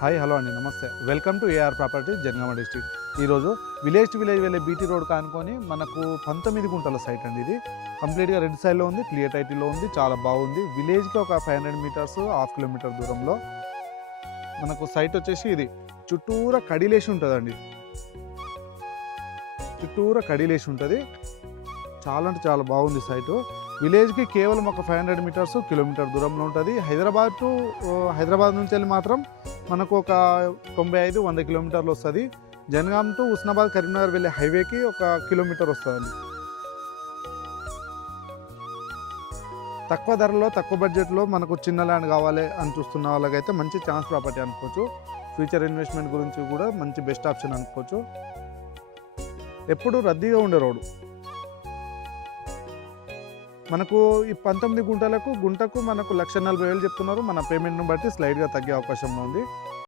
Hi hello అండి, నమస్తే. Welcome to AR properties Jangaon district. ఈరోజు విలేజ్ టు విలేజ్ వెళ్ళే బీటీ రోడ్ కానుకొని మనకు 19 గుంటల సైట్ అండి. ఇది కంప్లీట్గా రెడ్ సైడ్లో ఉంది, క్లియర్ టైటిల్లో ఉంది, చాలా బాగుంది. విలేజ్కి ఒక 500 మీటర్స్, హాఫ్ కిలోమీటర్ దూరంలో మనకు సైట్ వచ్చేసి ఇది చుట్టూరా కడిలేసి ఉంటుందండి. చుట్టూరా కడిలేసి ఉంటుంది. చాలా అంటే చాలా బాగుంది సైటు. విలేజ్కి కేవలం ఒక 500 మీటర్స్, కిలోమీటర్ దూరంలో ఉంటుంది. హైదరాబాద్ నుంచి వెళ్ళి మాత్రం మనకు ఒక 95-100 కిలోమీటర్లు వస్తుంది. జనగాం టు ఉస్నాబాద్ కరీంనగర్ వెళ్ళే హైవేకి ఒక కిలోమీటర్ వస్తుందండి. తక్కువ ధరలో, తక్కువ బడ్జెట్లో మనకు చిన్న ల్యాండ్ కావాలి అని చూస్తున్న వాళ్ళకైతే మంచి ఛాన్స్ ప్రాపర్టీ అనుకోవచ్చు. ఫ్యూచర్ ఇన్వెస్ట్మెంట్ గురించి కూడా మంచి బెస్ట్ ఆప్షన్ అనుకోవచ్చు. ఎప్పుడు రద్దీగా ఉండే రోడ్డు. మనకు ఈ 19 గుంటకు మనకు 1,40,000 చెప్తున్నారు. మన పేమెంట్ను బట్టి స్లైడ్గా తగ్గే అవకాశం ఉంది.